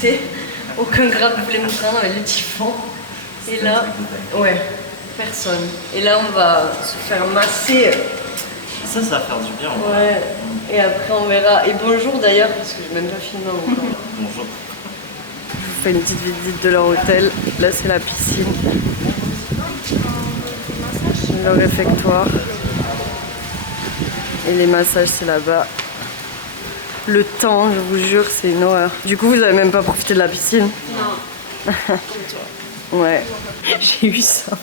profiter. Aucun grave voulait me prendre avec le typhon. Et là, ouais, personne. Et là, on va se faire masser. Ça va faire du bien. Ouais. Et après, on verra. Et bonjour d'ailleurs, parce que je n'ai même pas filmé encore. Bonjour. Je vous fais une petite visite de leur hôtel. Là, c'est la piscine. Le réfectoire. Et les massages, c'est là-bas. Le temps, je vous jure, c'est une horreur. Du coup, vous avez même pas profité de la piscine? Non. Comme toi. Ouais. J'ai eu ça.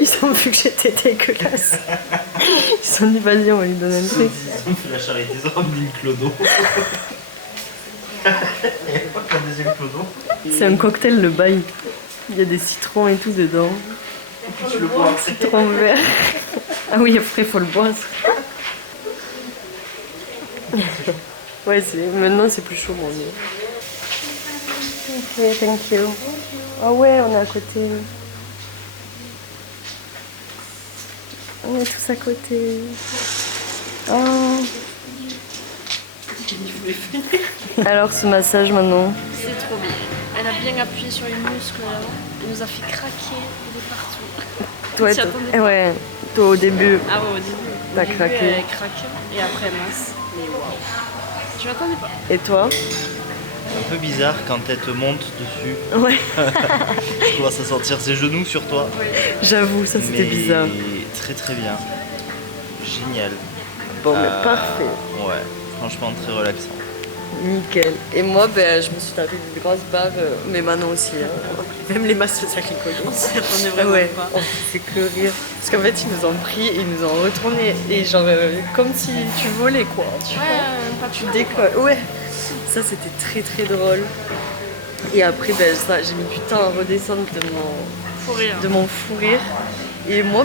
Ils ont vu que j'étais dégueulasse. Ils se sont dit, vas-y, on va lui donner un truc. Ils ont fait la charité, ils ont ramené le clodo. Il n'y a pas qu'un deuxième clodo. C'est un cocktail, le bail. Il y a des citrons et tout dedans. Tu le bois. Citron vert. Ah oui, après, il faut le boire. Ouais, maintenant, c'est plus chaud, mon dieu. Ok, thank you. Ah ouais, on est à côté. On est tous à côté. Oh. Alors, ce massage maintenant. C'est trop bien. Elle a bien appuyé sur les muscles là. Elle nous a fait craquer de partout. Toi, ouais, toi au début. Ah ouais, au début. T'as Au début, craqué. Elle craque et après elle masse. Mais waouh. Tu m'attendais pas. Et toi? Un peu bizarre quand elle te monte dessus. Ouais. Je commence à sentir ses genoux sur toi. J'avoue, ça c'était bizarre. Très très bien. Génial. Bon, mais parfait. Ouais, franchement très relaxant. Nickel. Et moi, ben, je me suis tapé une grosse barre, mais Manon aussi. Hein. Même les masseuses à rigoler. On s'y attendait vraiment Ouais, pas. on fait que rire. Parce qu'en fait, ils nous ont pris et ils nous ont retourné. Et genre, comme si tu volais, quoi. Tu vois, pas tu décolles. Ouais. Ça, c'était très très drôle. Et après, ben, ça, j'ai mis du temps à redescendre de mon fou rire. Et moi,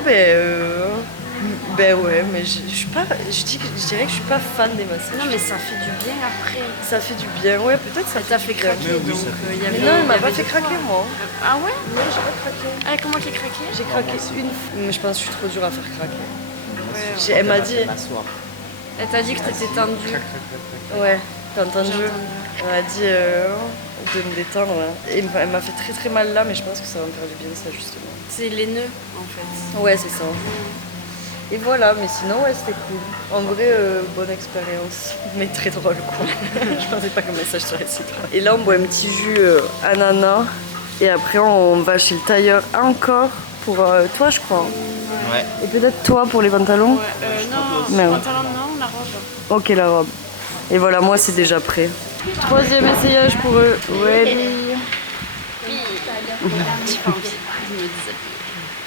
ben ouais, mais je dirais que je suis pas fan des massages. Non mais ça fait du bien après. Ça fait du bien, ouais, peut-être ça t'a fait craquer Mais oui, donc ça fait il y avait. Mais non, elle m'a pas fait craquer, moi. Ah ouais? Non, j'ai pas craqué. Ah, comment tu as craqué? J'ai craqué une fois. Mais je pense que je suis trop dure à faire craquer. Ouais, Elle m'a dit. Elle t'a dit que t'étais tendue. Ouais, t'as entendu? J'ai entendu. Elle m'a dit de me détendre. Ouais. Et elle m'a fait très très mal là, mais je pense que ça va me faire du bien, ça, justement. C'est les nœuds en fait. Ouais, c'est ça. Et voilà, mais sinon, ouais, c'était cool. En vrai, bonne expérience, mais très drôle, quoi. Je pensais pas que le message serait si drôle. Et là, on boit un petit jus ananas. Et après, on va chez le tailleur encore pour toi, je crois. Ouais. Et peut-être toi pour les pantalons. Ouais, non, Mais ouais. pantalon non, la robe. Ok, la robe. Et voilà, moi, c'est déjà prêt. Troisième essayage pour eux. Ouais.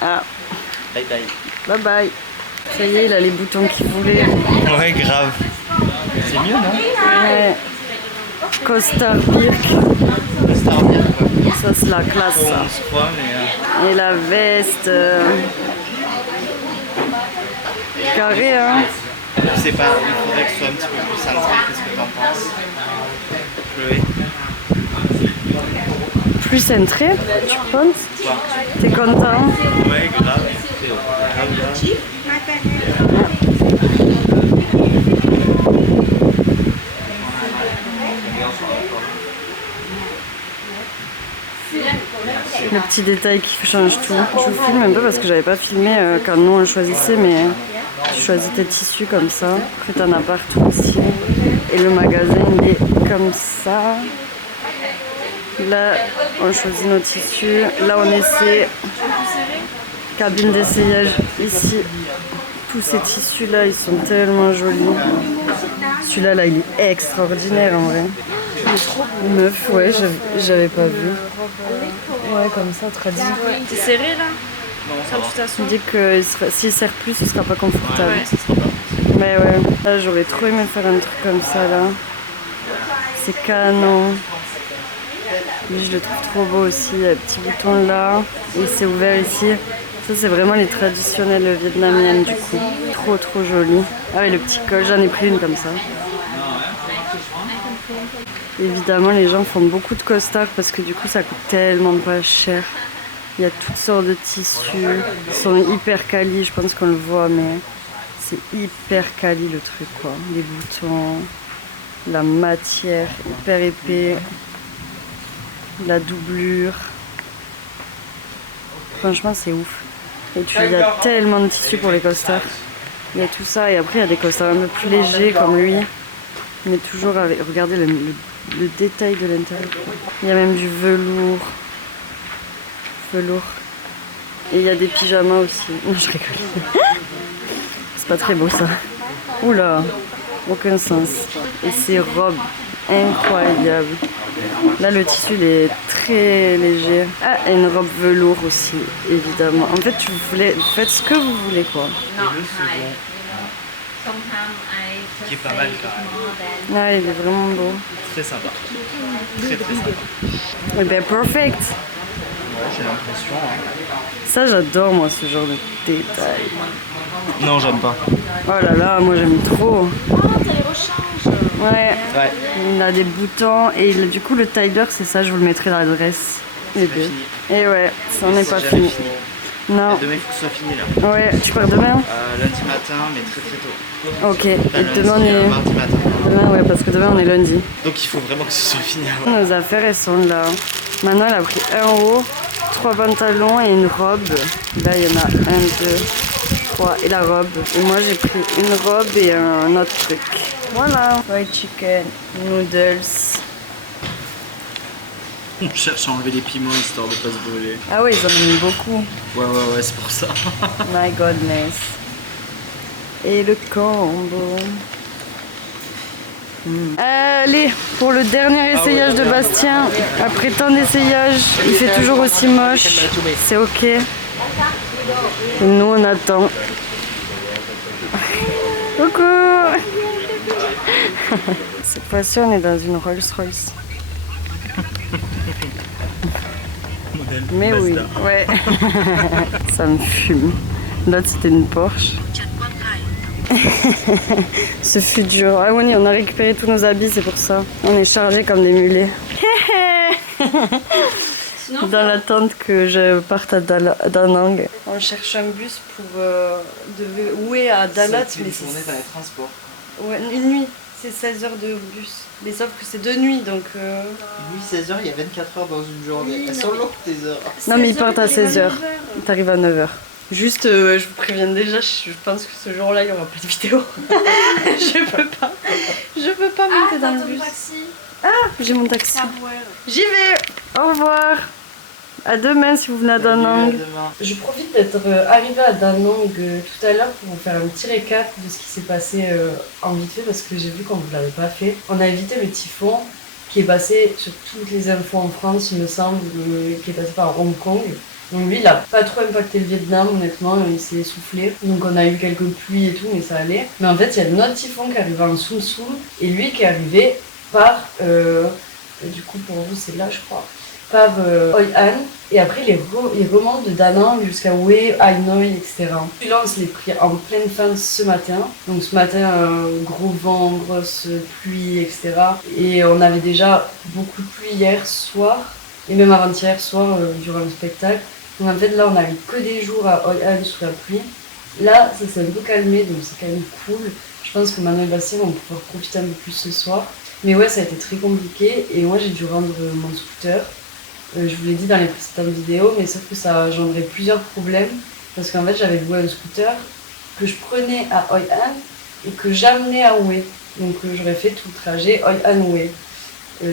Ah, Bye bye. bye bye. Ça y est, il a les boutons qu'il voulait. Ouais, grave. C'est mieux, non? Ouais. Costard Birk. Star bien, quoi. Ça, c'est la classe. On Ça. se croit, mais... Et la veste. Carré, hein. Je sais pas, il faudrait que ce soit un petit peu plus centré. Qu'est-ce que t'en penses, Chloé? Plus centré, tu penses? Quoi? T'es content? Ouais, grave. Grave bien. Le petit détail qui change tout. Je vous filme un peu parce que j'avais pas filmé quand nous on choisissait, mais tu choisis tes tissus comme ça. Après t'en as partout aussi. Et le magasin il est comme ça. Là on choisit nos tissus. Là on essaie. Cabine d'essayage ici. Tous ces tissus là ils sont tellement jolis. Celui-là là il est extraordinaire en vrai. Il est trop beau. Meuf, ouais, j'avais pas vu. Ouais, comme ça, tradit. T'es serré là? Quand tu Il t'assois? dit que s'il serre plus, ce sera pas confortable. Ouais. Ça sera pas. Mais ouais, là j'aurais trop aimé faire un truc comme ça là. C'est canon. Lui, je le trouve trop beau aussi. Il y a un petit bouton là. Et c'est ouvert ici. Ça, c'est vraiment les traditionnelles vietnamiennes du coup. Trop trop joli. Ah ouais, le petit col, j'en ai pris une comme ça. Évidemment, les gens font beaucoup de costards parce que du coup, ça coûte tellement pas cher. Il y a toutes sortes de tissus. Ils sont hyper quali, je pense qu'on le voit, mais c'est hyper quali le truc, quoi. Les boutons. La matière, hyper épais. La doublure. Franchement, c'est ouf. Et il y a tellement de tissus pour les costards. Il y a tout ça. Et après, il y a des costards un peu plus légers comme lui. Mais toujours avec... Regardez le détail de l'intérieur. Il y a même du velours. Et il y a des pyjamas aussi. Non, je rigole. C'est pas très beau ça. Oula, aucun sens. Et ces robes incroyables. Là, le tissu il est très léger. Ah, et une robe velours aussi, évidemment. En fait, vous faites ce que vous voulez, quoi. Et le second, qui est pas mal quand même. Ah, il est vraiment beau. Très sympa. Très sympa. Et ben, perfect. Ouais, j'ai l'impression. Hein. Ça, j'adore, moi, ce genre de détails. Non, j'aime pas. Oh là là, moi, j'aime trop. Oh, t'as les rechanges. Ouais. Ouais. Il a des boutons. Et du coup, le tailleur, c'est ça, je vous le mettrai dans l'adresse. Et fini. Et ouais, ça n'en est pas jamais fini. Demain, Non. il faut que ce soit fini là. Ouais, tu pars demain? Lundi matin, mais très très tôt. Ok. Et Lundi, demain, on est... mardi matin. Demain, ouais, parce que demain, on est lundi. Donc il faut vraiment que ce soit fini avant. Nos affaires, elles sont là. Maintenant, elle a pris un haut, 3 pantalons et une robe. Là, il y en a 1, 2, 3 et la robe. Et moi, j'ai pris une robe et un autre truc. Voilà. Fried chicken, noodles. On cherche à enlever les piments histoire de pas se brûler. Ah oui, ils en ont mis beaucoup. Ouais, c'est pour ça. My goodness. Et le combo. Allez, pour le dernier essayage de Bastien. Après tant d'essayages, il fait toujours aussi moche. C'est ok. Et nous, on attend. Coucou. Cette fois-ci, on est dans une Rolls-Royce. Mais oui, ouais. Ça me fume. L'autre, c'était une Porsche. Ce fut dur. Ah oui, on a récupéré tous nos habits, c'est pour ça. On est chargés comme des mulets. Dans l'attente que je parte à Da Nang. On cherche un bus pour de Hue à Dalat. C'est une journée dans les transports. Ouais, une nuit. C'est 16 heures de bus. Mais sauf que c'est de nuit, donc... Oui, 16h, il y a 24 heures dans une journée. Oui, Elles sont longues tes heures. Non, mais ils partent à 16 16 heures. T'arrives à 9 heures. Juste, je vous préviens déjà, je pense que ce jour-là, il n'y aura pas de vidéo. Je peux pas. Je peux pas monter dans le bus. J'ai mon taxi. J'y vais. Au revoir. À demain si vous venez à Da Nang. Je profite d'être arrivée à Da Nang tout à l'heure pour vous faire un petit récap de ce qui s'est passé en vite fait parce que j'ai vu qu'on ne vous l'avait pas fait. On a évité le typhon qui est passé sur toutes les infos en France, il me semble, qui est passé par Hong Kong. Donc lui, il a pas trop impacté le Vietnam, honnêtement, il s'est essoufflé. Donc on a eu quelques pluies et tout, mais ça allait. Mais en fait, il y a notre typhon qui est arrivé en Sum Sum et lui qui est arrivé par, du coup pour vous c'est là je crois, par Hoi An. Et après il remonte de Da Nang jusqu'à Hue, Hanoi, etc. Puis là on se l'est pris en pleine fin ce matin. Donc ce matin, gros vent, grosse pluie, etc. Et on avait déjà beaucoup de pluie hier soir. Et même avant-hier soir, durant le spectacle. Donc en fait là on a eu que des jours à Hoi An sous la pluie. Là ça s'est un peu calmé, donc c'est quand même cool. Je pense que Manon et Bastien vont pouvoir profiter un peu plus ce soir. Mais ouais, ça a été très compliqué et moi j'ai dû rendre mon scooter. Je vous l'ai dit dans les précédentes vidéos, mais sauf que ça a engendré plusieurs problèmes. Parce qu'en fait j'avais loué un scooter que je prenais à Hoi An et que j'amenais à Hue. Donc j'aurais fait tout le trajet Hoi An Hue.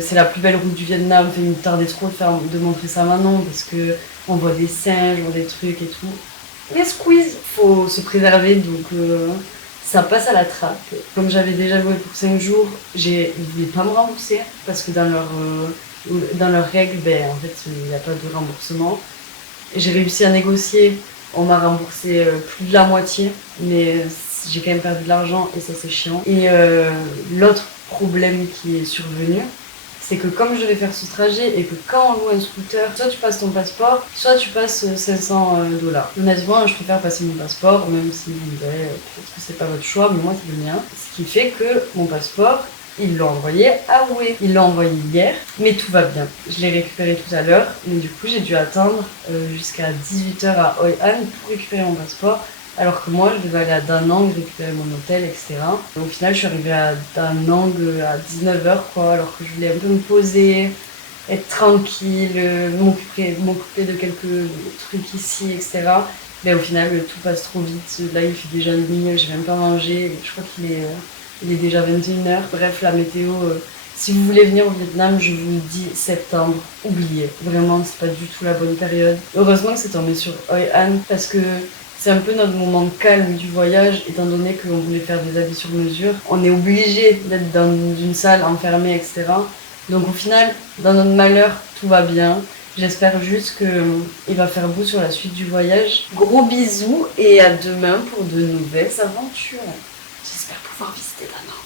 C'est la plus belle route du Vietnam, il me tardait trop de montrer ça maintenant parce que on voit des singes, on voit des trucs et tout. Les squeeze, faut se préserver donc ça passe à la trappe. Comme j'avais déjà loué pour 5 jours, ils ne voulaient pas me rembourser parce que dans leurs règles, en fait il n'y a pas de remboursement. J'ai réussi à négocier, on m'a remboursé plus de la moitié, mais j'ai quand même perdu de l'argent et ça c'est chiant. Et l'autre problème qui est survenu, c'est que comme je vais faire ce trajet et que quand on loue un scooter, soit tu passes ton passeport, soit tu passes 500 $. Honnêtement, je préfère passer mon passeport, même si vous me direz peut-être que c'est pas votre choix, mais moi c'est le mien. Ce qui fait que mon passeport, ils l'ont envoyé à Hue. Ils l'ont envoyé hier, mais tout va bien. Je l'ai récupéré tout à l'heure, mais du coup j'ai dû attendre jusqu'à 18 h à Hoi An pour récupérer mon passeport. Alors que moi, je devais aller à Da Nang, récupérer mon hôtel, etc. Et au final, je suis arrivée à Da Nang à 19h, quoi, alors que je voulais un peu me poser, être tranquille, m'occuper de quelques trucs ici, etc. Mais au final, tout passe trop vite. Là, il fait déjà nuit, j'ai même pas mangé. Je crois il est déjà 21h. Bref, la météo, si vous voulez venir au Vietnam, je vous le dis, septembre, oubliez. Vraiment, c'est pas du tout la bonne période. Heureusement que c'est tombé sur Hoi An parce que c'est un peu notre moment de calme du voyage, étant donné qu'on voulait faire des habits sur mesure. On est obligé d'être dans une salle enfermée, etc. Donc au final, dans notre malheur, tout va bien. J'espère juste qu'il va faire beau sur la suite du voyage. Gros bisous et à demain pour de nouvelles aventures. J'espère pouvoir visiter la Nord.